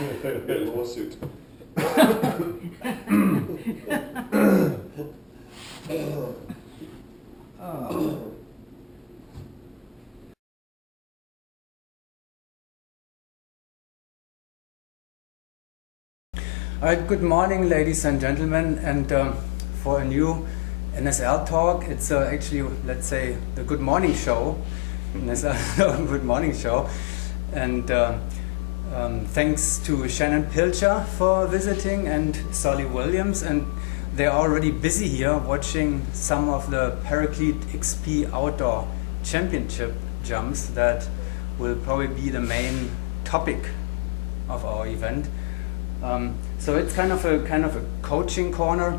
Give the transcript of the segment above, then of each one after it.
A lawsuit. All right, good morning, ladies and gentlemen, and for a new NSL talk, it's actually, let's say, the Good Morning Show, NSL Good Morning Show, and thanks to Shannon Pilcher for visiting and Solly Williams, and they're already busy here watching some of the Paraclete XP Outdoor Championship jumps that will probably be the main topic of our event. So it's kind of a coaching corner,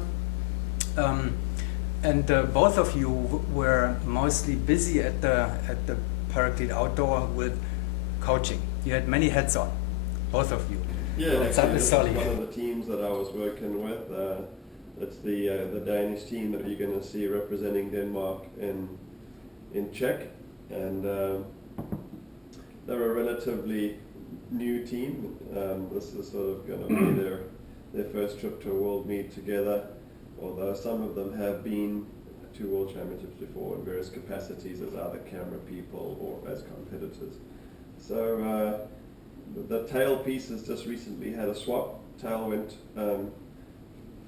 and both of you were mostly busy at the Paraclete Outdoor with coaching. You had many hats on, both of you. Yeah, Let's start with Solly. One of the teams that I was working with. It's the Danish team that you're going to see representing Denmark in Czech, and they're a relatively new team. This is sort of going to be their first trip to a world meet together, although some of them have been to World Championships before in various capacities as either camera people or as competitors. So the tail piece has just recently had a swap. Tail went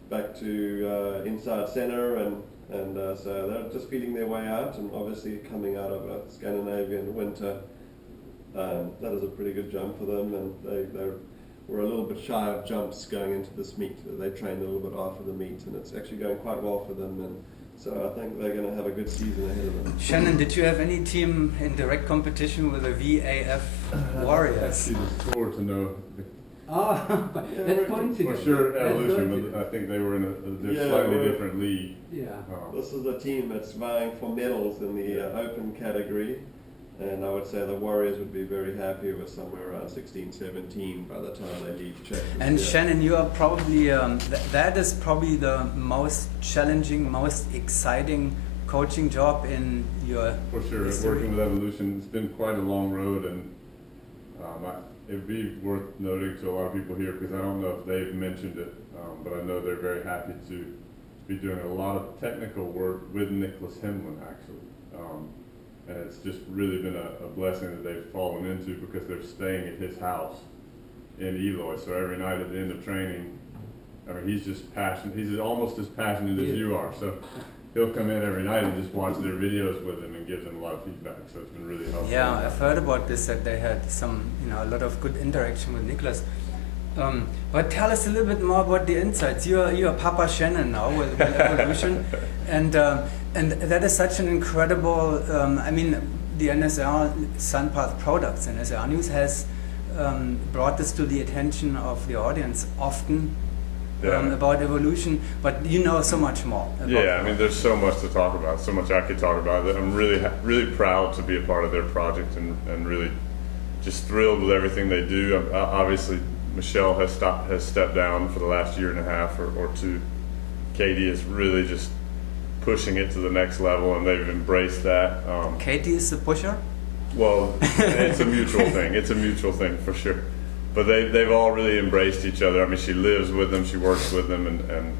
back to inside center, and so they're just feeling their way out, and obviously coming out of a Scandinavian winter. That is a pretty good jump for them, and they were a little bit shy of jumps going into this meet. They trained a little bit after the meet, and it's actually going quite well for them, and so I think they're going to have a good season ahead of them. Shannon, did you have any team in direct competition with the VAF Warriors? Actually, the score to know. That's pointing. For sure, Evolution, I think they were in a slightly different league. Yeah. This is a team that's vying for medals in the open category. And I would say the Warriors would be very happy with somewhere around 16, 17 by the time they leave Czech. And Shannon, you are probably, that is probably the most challenging, most exciting coaching job in your For sure, history. working with Evolution, it's been quite a long road, and it'd be worth noting to a lot of people here, because I don't know if they've mentioned it, but I know they're very happy to be doing a lot of technical work with Nicholas Hemlin, actually. And it's just really been a blessing that they've fallen into, because they're staying at his house in Eloy. So every night at the end of training, I mean, he's just passionate. He's almost as passionate as you are. So he'll come in every night and just watch their videos with him and give them a lot of feedback. So it's been really helpful. Yeah, I've heard about this, that they had some, a lot of good interaction with Nicholas. But tell us a little bit more about the insights. You're Papa Shannon now with Evolution, and that is such an incredible. I mean, the NSL Sunpath Products, NSL News has brought this to the attention of the audience often about Evolution, but you know so much more. Yeah, I mean, there's so much to talk about, so much I could talk about. I'm really proud to be a part of their project, and really just thrilled with everything they do. Obviously, Michelle has stepped down for the last year and a half or two. Katie is really just pushing it to the next level, and they've embraced that. Katie is the pusher? Well, it's a mutual thing. It's a mutual thing for sure. But they've all really embraced each other. I mean, she lives with them, she works with them, and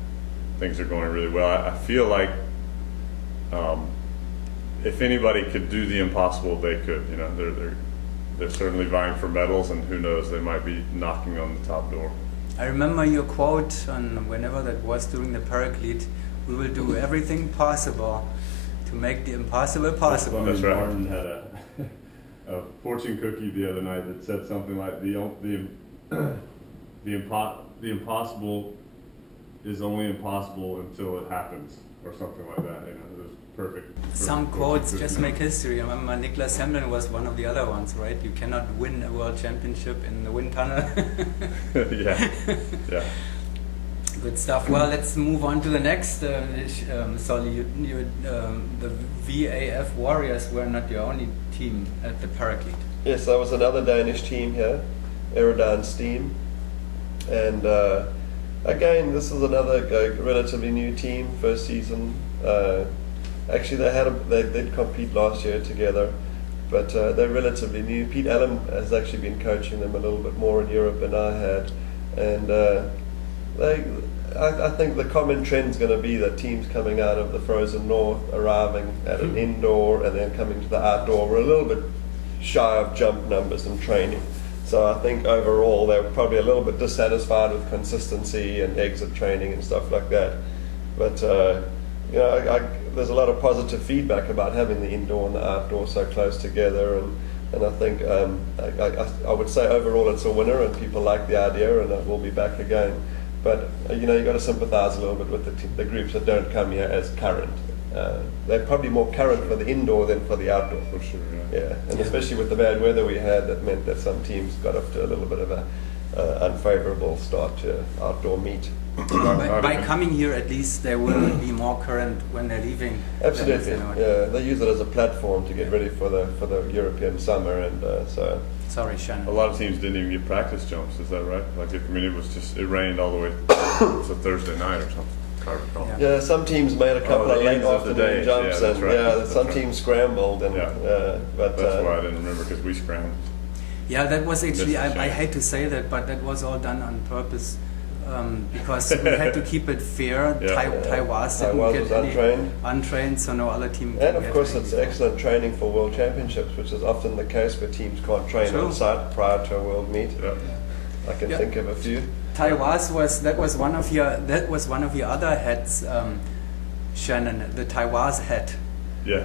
things are going really well. I feel like if anybody could do the impossible, they could. They're certainly vying for medals, and who knows, they might be knocking on the top door. I remember your quote on whenever that was during the Paraclete, we will do everything possible to make the impossible possible. That's right. Martin had a fortune cookie the other night that said something like the impossible is only impossible until it happens, or something like that. It was perfect. Some quotes just make history. I remember Nicholas Hemlin was one of the other ones, right? You cannot win a world championship in the wind tunnel. yeah. Good stuff. Well, let's move on to the next. Solly, the VAF Warriors were not your only team at the Paraclete. Yes, there was another Danish team here, Aerodyne team, and again, this is another relatively new team, first season. Actually, they did compete last year together, but they're relatively new. Pete Allen has actually been coaching them a little bit more in Europe than I had, and I think the common trend is going to be that teams coming out of the frozen north, arriving at an indoor and then coming to the outdoor, were a little bit shy of jump numbers and training. So I think overall they were probably a little bit dissatisfied with consistency and exit training and stuff like that. But there's a lot of positive feedback about having the indoor and the outdoor so close together, and I think I would say overall it's a winner, and people like the idea, and we'll be back again. But you've got to sympathise a little bit with the groups that don't come here as current. They're probably more current for the indoor than for the outdoor. For sure, And especially with the bad weather we had, that meant that some teams got off to a little bit of a unfavourable start to outdoor meet. By coming here, at least they will be more current when they're leaving. Absolutely, they use it as a platform to get ready for the European summer, and so. Sorry, Shannon. A lot of teams didn't even get practice jumps. Is that right? Like, it rained all the way to Thursday night or something. Yeah, some teams made a couple of late afternoon jumps, and some teams scrambled, and but that's why I didn't remember, because we scrambled. Yeah, that was actually, I hate to say that, but that was all done on purpose, because we had to keep it fair. Taiwan didn't get untrained, so no other team. And of course, it's excellent training for World Championships, which is often the case where teams can't train on site prior to a World meet. I can think of a few. Taiwan was one of your other hats, Shannon. The Taiwan hat. Yeah,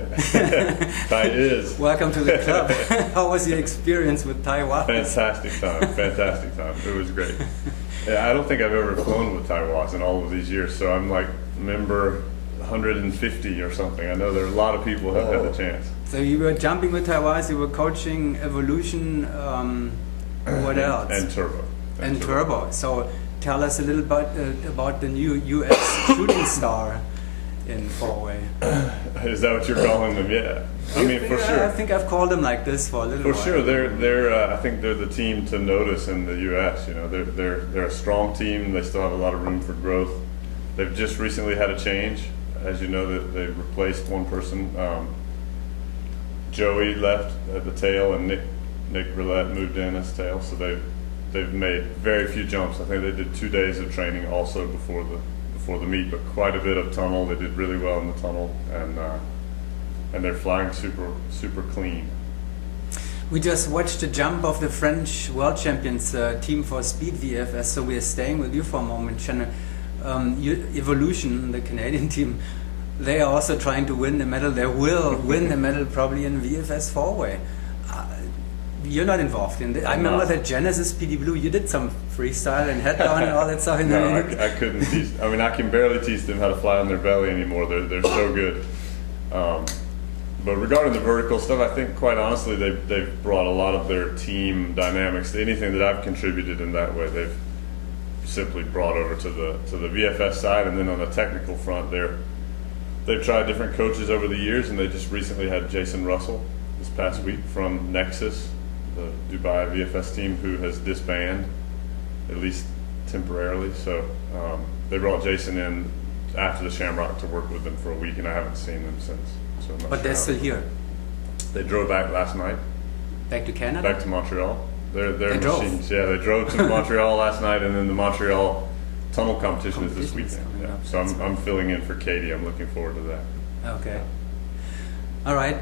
Tai is. Welcome to the club. How was your experience with Taiwan? Fantastic time. It was great. Yeah, I don't think I've ever flown with Taiwan in all of these years, so I'm like member 150 or something. I know there are a lot of people who have had the chance. So you were jumping with Taiwan, you were coaching Evolution, what else? And Turbo. And Turbo. So tell us a little bit about the new US shooting star in Four-way. Is that what you're calling them? Yeah. I mean, for sure. I think I've called them like this for a little while. For sure, they're. I think they're the team to notice in the U.S. They're a strong team. They still have a lot of room for growth. They've just recently had a change, as you know, that they've replaced one person. Joey left at the tail, and Nick Roulette moved in as tail. So they've made very few jumps. I think they did 2 days of training also before the meet, but quite a bit of tunnel. They did really well in the tunnel, and they're flying super clean. We just watched the jump of the French World Champions team for Speed VFS, so we're staying with you for a moment, Shannon. Evolution, the Canadian team, they are also trying to win the medal. They will win the medal probably in VFS four-way. You're not involved in it. I remember that Genesis PD Blue, you did some freestyle and head down and all that stuff. No, I couldn't teach. I mean, I can barely teach them how to fly on their belly anymore. They're so good. But regarding the vertical stuff, I think quite honestly they've brought a lot of their team dynamics. Anything that I've contributed in that way, they've simply brought over to the VFS side. And then on the technical front, they've tried different coaches over the years, and they just recently had Jason Russell this past week from Nexus, the Dubai VFS team, who has disbanded, at least temporarily. So they brought Jason in after the Shamrock to work with them for a week, and I haven't seen them since. So but they're still here. They drove back last night. Back to Canada? Back to Montreal. They're drove. machines. Yeah, they drove to Montreal last night, and then the Montreal tunnel competition is this weekend. Yeah. So I'm filling in for Katie. I'm looking forward to that. Okay. All right.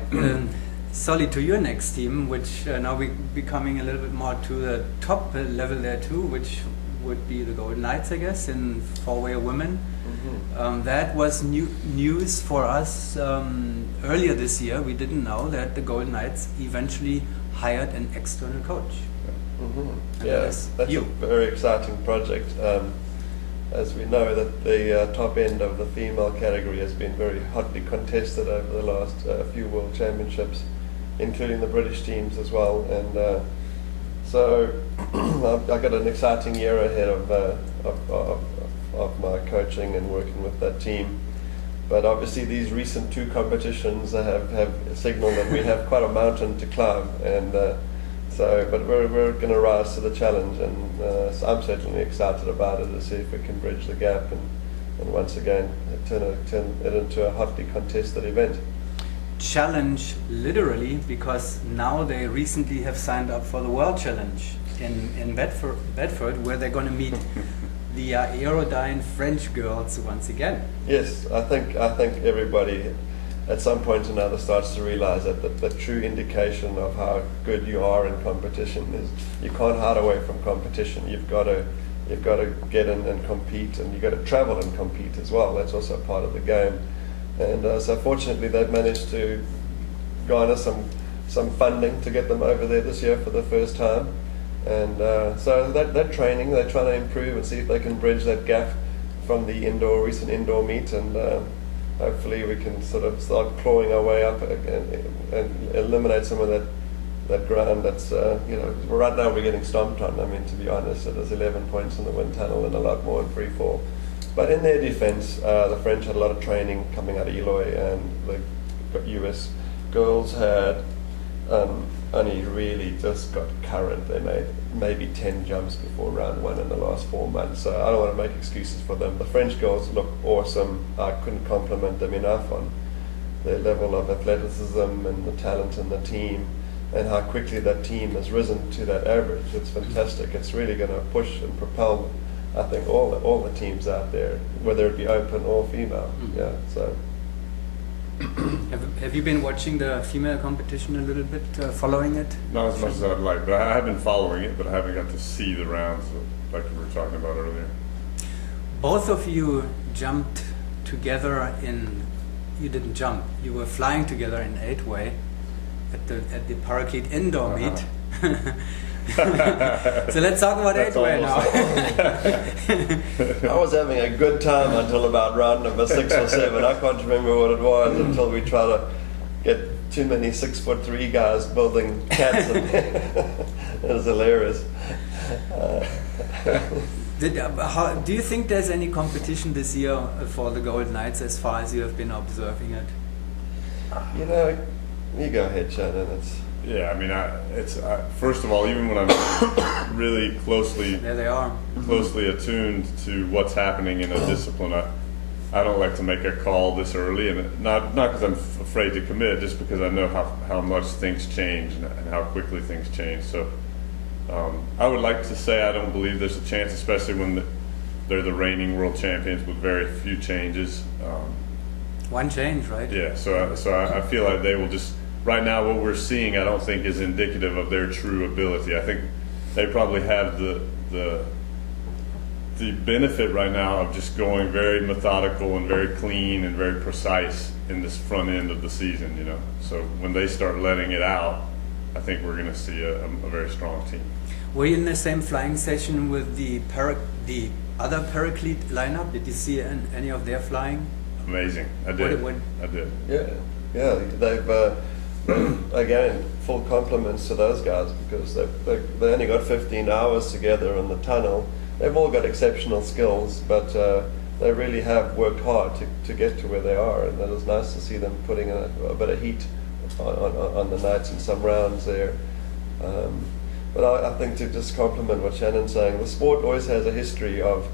Solly, to your next team, which now we're coming a little bit more to the top level there too, which would be the Golden Knights, I guess, in four-way women. Mm-hmm. That was news for us earlier this year. We didn't know that the Golden Knights eventually hired an external coach. Mm-hmm. Yes, that's a very exciting project. As we know, that the top end of the female category has been very hotly contested over the last few World Championships, including the British teams as well. And so I've got an exciting year ahead of my coaching and working with that team. But obviously these recent two competitions have signaled that we have quite a mountain to climb, and but we're going to rise to the challenge, and so I'm certainly excited about it to see if we can bridge the gap and once again turn it into a hotly contested event. challenge literally, because now they recently have signed up for the World Challenge in Bedford, where they're going to meet the Aerodyne French girls once again. Yes, I think everybody at some point or another starts to realize that the true indication of how good you are in competition is you can't hide away from competition. You've got to get in and compete, and you've got to travel and compete as well. That's also part of the game. And so fortunately they've managed to garner some funding to get them over there this year for the first time. And so that training, they're trying to improve and see if they can bridge that gap from the recent indoor meet, and hopefully we can sort of start clawing our way up and eliminate some of that ground that's, right now we're getting stomped on. I mean, to be honest, there's 11 points in the wind tunnel and a lot more in free fall. But in their defense, the French had a lot of training coming out of Eloy, and the US girls had only really just got current. They made maybe 10 jumps before round one in the last 4 months. So I don't want to make excuses for them. The French girls look awesome. I couldn't compliment them enough on their level of athleticism and the talent in the team, and how quickly that team has risen to that average. It's fantastic. It's really going to push and propel, I think, all the teams out there, whether it be open or female. Mm-hmm. Yeah. So. Have you been watching the female competition a little bit, following it? Not as much as I'd like, but I have been following it, but I haven't got to see the rounds like we were talking about earlier. Both of you jumped together you didn't jump, you were flying together in 8-way at the Paraclete indoor meet. So let's talk about 8-way now. I was having a good time until about round number 6 or 7. I can't remember what it was until we tried to get too many 6'3" guys building cats. It was hilarious. Do you think there's any competition this year for the Gold Knights, as far as you have been observing it? You go ahead, Shannon. Yeah, I mean, first of all, even when I'm really closely attuned to what's happening in a discipline, I don't like to make a call this early, and not because I'm afraid to commit, just because I know how much things change and how quickly things change. So I would like to say I don't believe there's a chance, especially when they're the reigning world champions with very few changes. One change, right? Yeah, so I feel like they will just. Right now, what we're seeing, I don't think is indicative of their true ability. I think they probably have the benefit right now of just going very methodical and very clean and very precise in this front end of the season, So when they start letting it out, I think we're going to see a very strong team. Were you in the same flying session with the other Paraclete lineup? Did you see any of their flying? Amazing. I did. I did. Yeah. They've. Again, full compliments to those guys, because they only got 15 hours together in the tunnel. They've all got exceptional skills, but they really have worked hard to get to where they are, and it was nice to see them putting a bit of heat on the nights in some rounds there. But I think, to just compliment what Shannon's saying, the sport always has a history of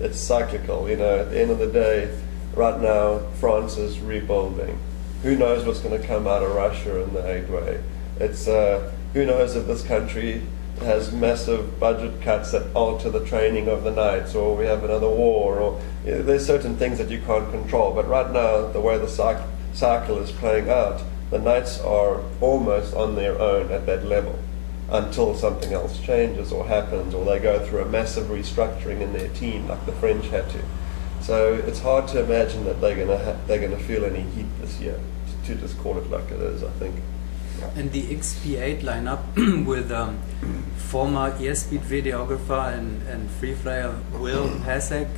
it's cyclical. At the end of the day, right now France is rebuilding. Who knows what's going to come out of Russia in the 8-way? It's who knows if this country has massive budget cuts that alter the training of the Knights, or we have another war, or there's certain things that you can't control. But right now, the way the cycle is playing out, the Knights are almost on their own at that level until something else changes or happens, or they go through a massive restructuring in their team like the French had to. So it's hard to imagine that they're going to feel any heat this year, to just call it like it is, I think. And the XP8 lineup with former airspeed videographer and free flyer Will Pasek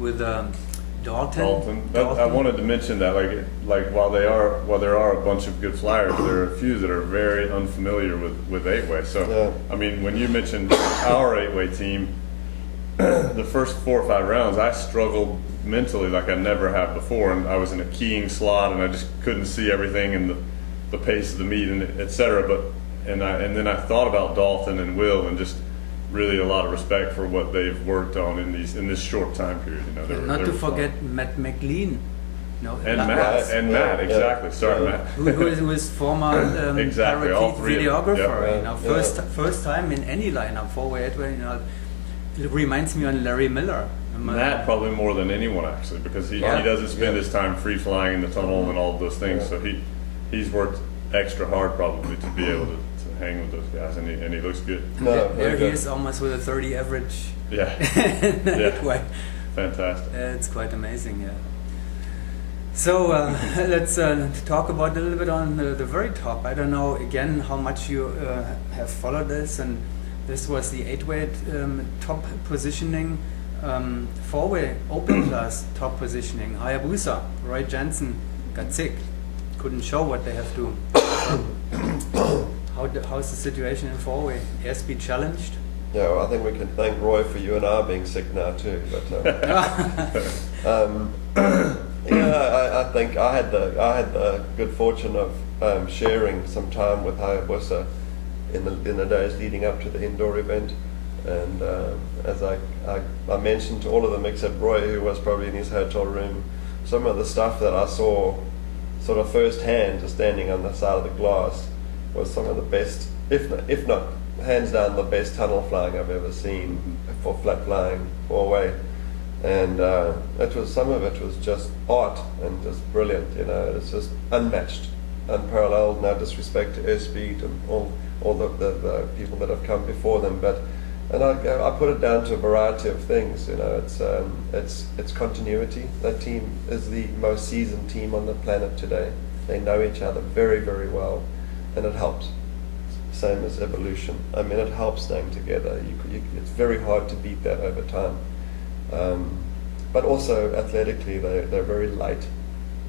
with Dalton. I wanted to mention that, like while there are a bunch of good flyers, there are a few that are very unfamiliar with 8-way. So yeah. I mean, when you mentioned our 8-way team, the first 4 or 5 rounds, I struggled mentally like I never have before, and I was in a keying slot, and I just couldn't see everything and the pace of the meet, and etc. And then I thought about Dalton and Will, and just really a lot of respect for what they've worked on in this short time period. Not to forget Matt McLean. No, And Lars, Matt, exactly. Sorry, Matt. who is former Exactly, all parakeet three of them. videographer. Yep. You know, first time in any lineup, forward, you know, it reminds me on Larry Miller. Matt probably more than anyone actually, because he doesn't spend his time free flying in the tunnel and all of those things. So he's worked extra hard probably to be able to hang with those guys, and he looks good. There he is, almost with a 30 average. Yeah. Way. Fantastic. It's quite amazing. Yeah. So let's talk about a little bit on the very top. I don't know again how much you have followed this, and this was the 8-weight top positioning, 4-way open class top positioning. Hayabusa, Roy Jensen got sick, couldn't show what they have to. How's the situation in 4-way? Airspeed challenged? Yeah, well, I think we can thank Roy for you and I being sick now too. But I think I had the good fortune of sharing some time with Hayabusa in the days leading up to the indoor event, and as I mentioned to all of them except Roy, who was probably in his hotel room, some of the stuff that I saw sort of firsthand, just standing on the side of the glass, was some of the best, if not hands down the best tunnel flying I've ever seen for flat flying 4-way. And some of it was just art and just brilliant, you know. It's just unmatched, unparalleled. No disrespect to airspeed and all the people that have come before them, and I put it down to a variety of things. You know, it's continuity. That team is the most seasoned team on the planet today. They know each other very, very well, and it helps. Same as evolution. I mean, it helps staying together. It's very hard to beat that over time. But also athletically, they're very light,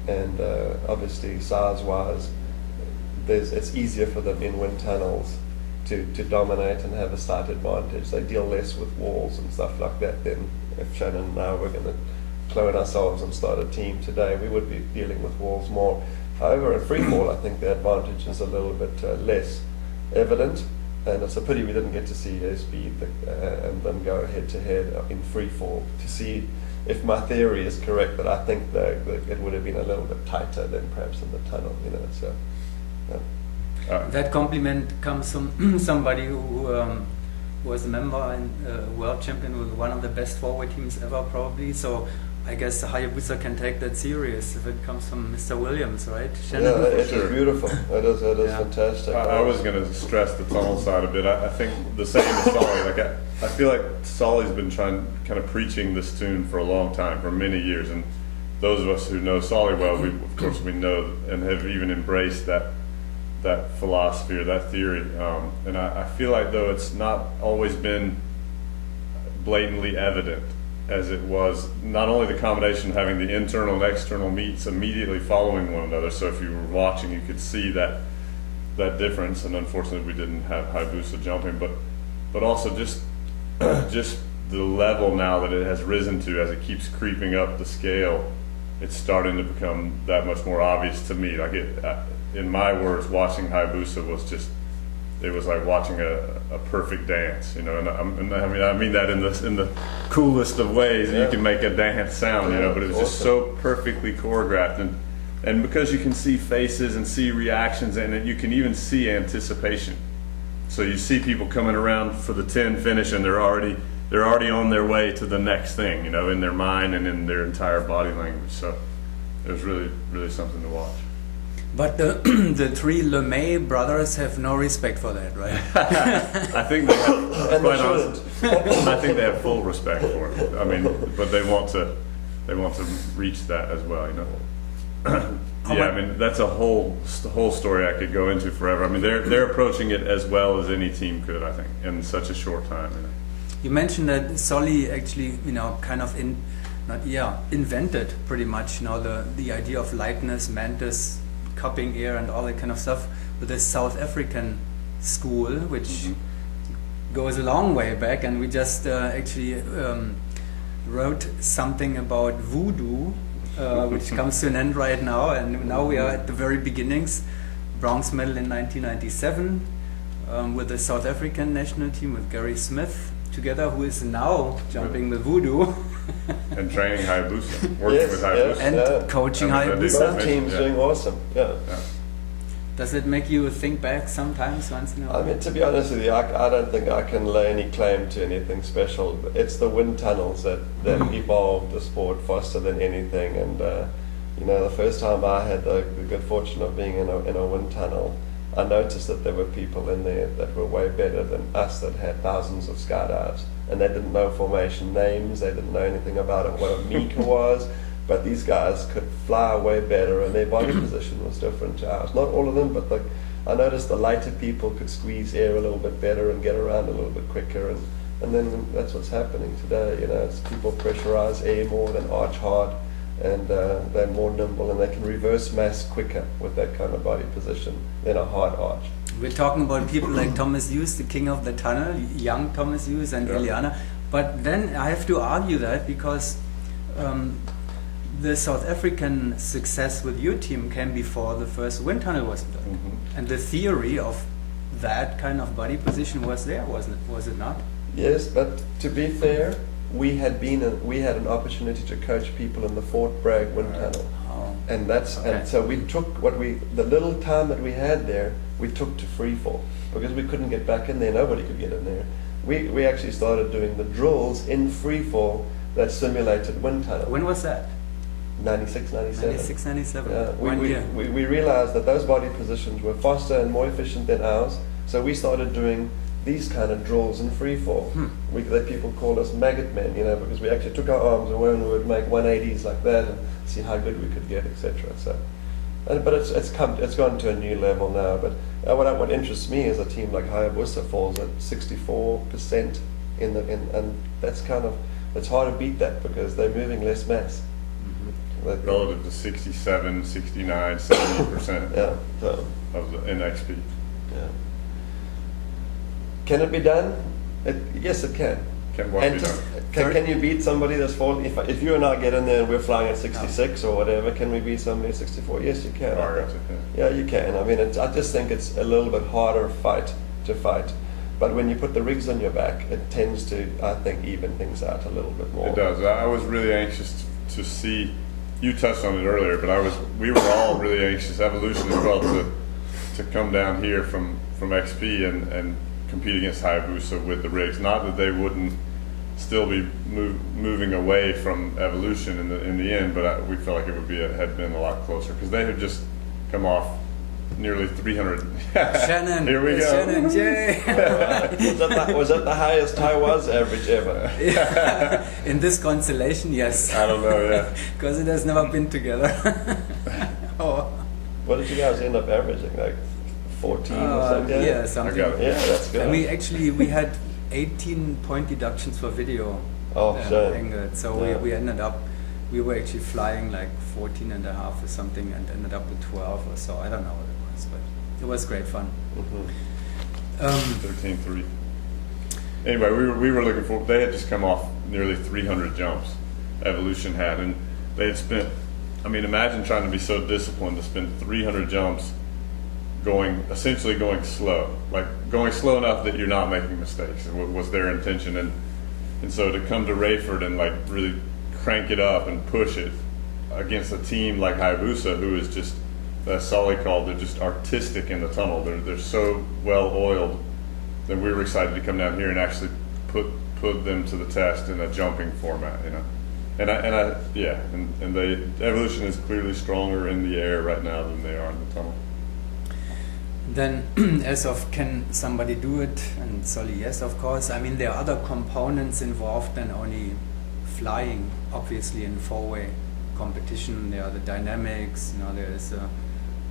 and obviously size-wise, it's easier for them in wind tunnels to dominate and have a slight advantage. They deal less with walls and stuff like that than if Shannon and I were going to clone ourselves and start a team today. We would be dealing with walls more. However, in free fall, I think the advantage is a little bit less evident, and it's a pity we didn't get to see airspeed and then go head to head in free fall to see if my theory is correct, that I think that it would have been a little bit tighter than perhaps in the tunnel, you know. So that compliment comes from somebody who was a member and world champion with one of the best 4-way teams ever, probably. So I guess Hayabusa can take that serious if it comes from Mr. Williams, right? Shannon? Yeah, it is beautiful. It is fantastic. I was going to stress the tunnel side a bit. I think the same as Solly. Like I feel like Solly's been kind of preaching this tune for a long time, for many years, and those of us who know Solly well, of course we know and have even embraced that philosophy or that theory. And I feel like though it's not always been blatantly evident, as it was not only the combination of having the internal and external meets immediately following one another, so if you were watching you could see that difference, and unfortunately we didn't have Hayabusa jumping, but also just the level now that it has risen to as it keeps creeping up the scale, it's starting to become that much more obvious to me. Like in my words, watching Hayabusa was just, it was like watching a perfect dance, you know, and I mean that in the coolest of ways. Yeah. You can make a dance sound, you know, but it was just so perfectly choreographed, and because you can see faces and see reactions, and you can even see anticipation. So you see people coming around for the 10 finish, and they're already on their way to the next thing, you know, in their mind and in their entire body language. So it was really, really something to watch. But the 3 LeMay brothers have no respect for that, right? I think they have, quite honest, I think they have full respect for it. I mean, but they want to reach that as well, you know. Yeah, I mean that's a whole story I could go into forever. I mean they're approaching it as well as any team could, I think, in such a short time. You know. You mentioned that Solly actually, you know, kind of invented pretty much, you know, the idea of lightness, mantis, cupping air, and all that kind of stuff with this South African school, which goes a long way back, and we just actually wrote something about voodoo, which comes to an end right now, and now we are at the very beginnings. Bronze medal in 1997 with the South African national team with Gary Smith together, who is now jumping with voodoo. and training Hayabusa, working Yes, with yeah. Hayabusa. And coaching I mean, Hayabusa. Both teams Yeah. doing awesome. Yeah. Yeah. Does it make you think back sometimes, once in a while? I mean, to be honest with you, I don't think I can lay any claim to anything special. It's the wind tunnels that evolved the sport faster than anything. And the first time I had the good fortune of being in a wind tunnel, I noticed that there were people in there that were way better than us, that had thousands of skydives, and they didn't know formation names, they didn't know anything about it, what a meter was. But these guys could fly way better, and their body position was different to ours. Not all of them, but I noticed the lighter people could squeeze air a little bit better and get around a little bit quicker. And then that's what's happening today. It's people pressurize air more than arch hard, and they're more nimble, and they can reverse mass quicker with that kind of body position than a hard arch. We're talking about people like Thomas Hughes, the king of the tunnel, young Thomas Hughes and Yeah. Eliana. But then I have to argue that because the South African success with your team came before the first wind tunnel was built. Mhm. And the theory of that kind of body position was there, wasn't it? Was it not? Yes, but to be fair, we had an opportunity to coach people in the Fort Bragg wind tunnel. Oh. And Okay. and so we took the little time that we had there, we took to free fall, because we couldn't get back in there. Nobody could get in there. We actually started doing the drills in free fall that simulated wind tunnel. When was that? 96, 97. 96, 97. Yeah, One year. we realized that those body positions were faster and more efficient than ours, so we started doing these kind of drills in free fall. That people called us maggot men, because we actually took our arms away and we would make 180s like that and see how good we could get, etc. So, but it's gone to a new level now. But what interests me is a team like Hayabusa falls at 64% and that's it's hard to beat that because they're moving less mass. Relative to 67, 69, 70% Yeah. So, of the NXP. yeah. Can it be done? Yes, it can. Can what be done? Can you beat somebody that's falling? If you and I get in there and we're flying at 66 or whatever, can we beat somebody at 64? Yes, you can. Oh, gotcha, Yeah, you can. I mean, I just think it's a little bit harder to fight. But when you put the rigs on your back, it tends to, I think, even things out a little bit more. It does. I was really anxious to see. You touched on it earlier, but we were all really anxious, Evolution as well, to come down here from XP and compete against Hayabusa with the rigs. Not that they wouldn't still be moving away from Evolution in the end, but we felt like it had been a lot closer because they had just come off nearly 300. Shannon. Here we go. Shannon, yay. Was that the highest Taiwan's average ever? In this constellation, yes. I don't know, yeah. Because it has never been together. Oh. What did you guys end up averaging? Like 14 or something? Yeah, something. I got it. Yeah, that's good. And we had 18 point deductions for video Shame. angle. So Yeah. we ended up, we were actually flying like 14 and a half or something and ended up with 12 or so. I don't know what it was, but it was great fun. Mm-hmm. 13-3. Anyway, we were looking for. They had just come off nearly 300 jumps. Evolution had, and they had spent. I mean, imagine trying to be so disciplined to spend 300 jumps, essentially going slow, like going slow enough that you're not making mistakes. Was their intention, and so to come to Rayford and like really crank it up and push it against a team like Hayabusa, who is just, as Solly called, they're just artistic in the tunnel. They're so well oiled that we were excited to come down here and actually put them to the test in a jumping format, And Evolution is clearly stronger in the air right now than they are in the tunnel. Then, as of can somebody do it? And Solly, yes, of course. I mean, there are other components involved than only flying. Obviously, in four-way competition, there are the dynamics. There is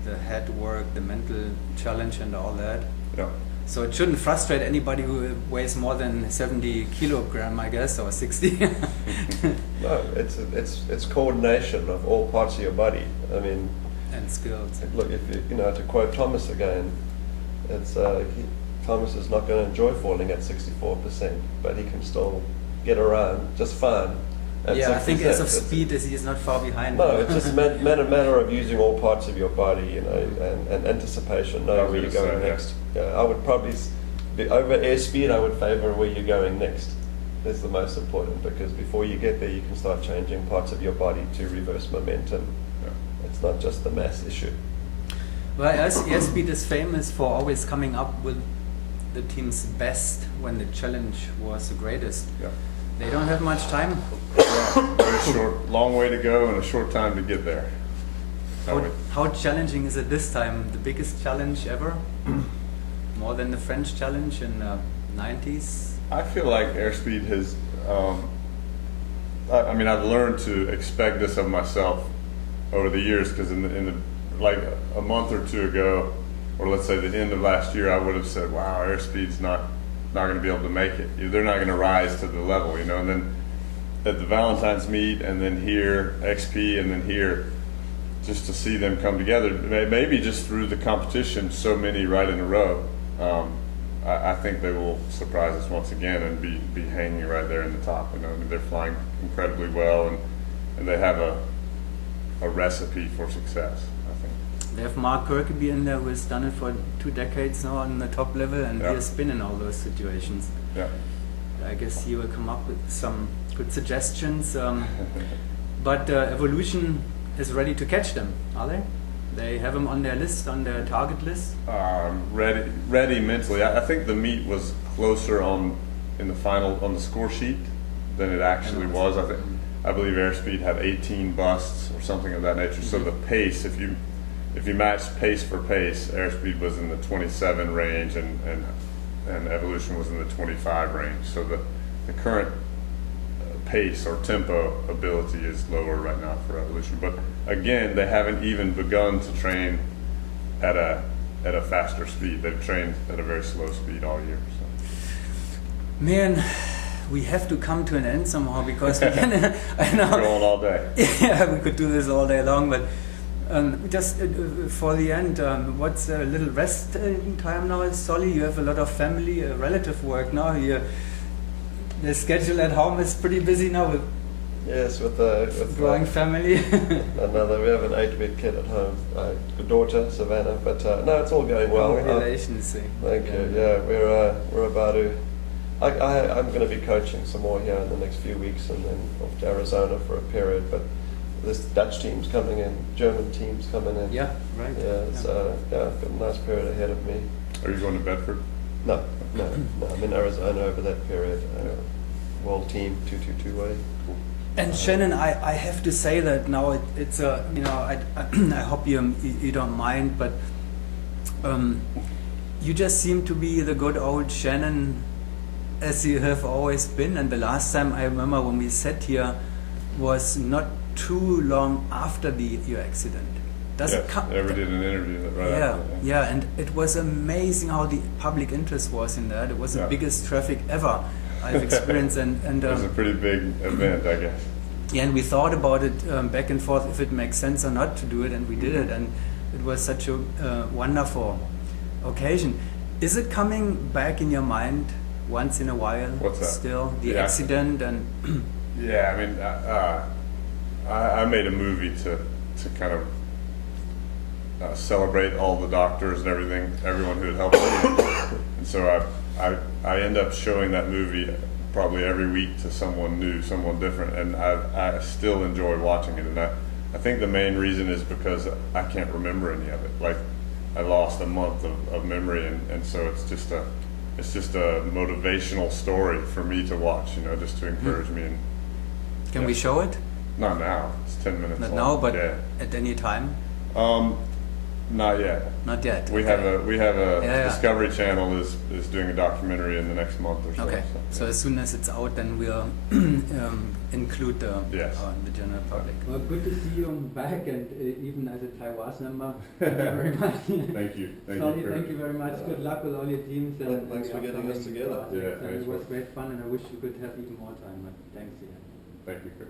the head work, the mental challenge, and all that. Yeah. So it shouldn't frustrate anybody who weighs more than 70 kilogram, I guess, or 60. No, it's coordination of all parts of your body. I mean, and skills. look, if to quote Thomas again, it's Thomas is not going to enjoy falling at 64%, but he can still get around just fine. At Yeah, I think 66. as of speed, he is not far behind. No, it's just a matter of using all parts of your body, and anticipation, knowing where you're going next. Yeah, I would probably, over airspeed, I would favor where you're going next. is the most important, because before you get there, you can start changing parts of your body to reverse momentum. Yeah. It's not just the mass issue. Well, airspeed is famous for always coming up with the team's best when the challenge was the greatest. Yeah. They don't have much time. Very short, long way to go and a short time to get there. How challenging is it this time? The biggest challenge ever? More than the French challenge in the 90s? I feel like airspeed has, I mean, I've learned to expect this of myself over the years, because in the like a month or two ago, or let's say the end of last year, I would have said, wow, airspeed's not going to be able to make it. They're not going to rise to the level, you know. And then at the Valentine's meet, and then here, XP, and then here, just to see them come together, maybe just through the competition, so many right in a row, I think they will surprise us once again and be hanging right there in the top. You know, I mean, they're flying incredibly well, and they have a recipe for success, I think. They have Mark Kirkby in there, who has done it for 2 decades now on the top level, and he has been in all those situations. Yeah. I guess he will come up with some good suggestions. But Evolution is ready to catch them, are they? They have them on their list, on their target list? Ready mentally. I think the meet was closer in the final on the score sheet than it actually was. I believe airspeed had 18 busts or something of that nature. So the pace, if you matched pace for pace, airspeed was in the 27 range and Evolution was in the 25 range. So the current pace or tempo ability is lower right now for Evolution. But again, they haven't even begun to train at a faster speed. They've trained at a very slow speed all year. So. Man, we have to come to an end somehow, because we can. I know. Going all day. Yeah, we could do this all day long, but just for the end, what's a little rest time now, Solly? You have a lot of family, relative work now. The schedule at home is pretty busy now with growing family. We have an 8-week kid at home, a daughter, Savannah. But no, it's all going well. Congratulations. Thank you. Yeah, we're about to. I'm going to be coaching some more here in the next few weeks, and then off to Arizona for a period. But this Dutch team's coming in, German team's coming in. Yeah, right. Yeah, so I've got a nice period ahead of me. Are you going to Bedford? No. I'm in Arizona over that period. World team 222 way. And Shannon, I have to say that now it's a I hope you don't mind, but you just seem to be the good old Shannon as you have always been. And the last time I remember when we sat here was not too long after your accident. We did an interview right after that. Yeah, and it was amazing how the public interest was in that. It was the biggest traffic ever I've experienced, and it was a pretty big event, I guess. Yeah, and we thought about it back and forth if it makes sense or not to do it, and we did it, and it was such a wonderful occasion. Is it coming back in your mind once in a while? What's that? Still, the accident and. Yeah, I mean, I made a movie to kind of celebrate all the doctors and everyone who had helped me, and so I end up showing that movie probably every week to someone new, someone different, and I still enjoy watching it. And I think the main reason is because I can't remember any of it. Like, I lost a month of memory, and so it's just a motivational story for me to watch, just to encourage me. And can we show it? Not now. It's 10 minutes Not long. now, but at any time. Not yet. Not yet. We have a Discovery Channel is doing a documentary in the next month or so. Okay. So as soon as it's out, then we'll include the general public. Well, good to see you back, and even as a Taiwan member. Thank you very much. Thank you. Thank you very much. Good luck with all your teams. And thanks for getting us together. It was great fun, and I wish you could have even more time. But thanks again. Thank you, Chris.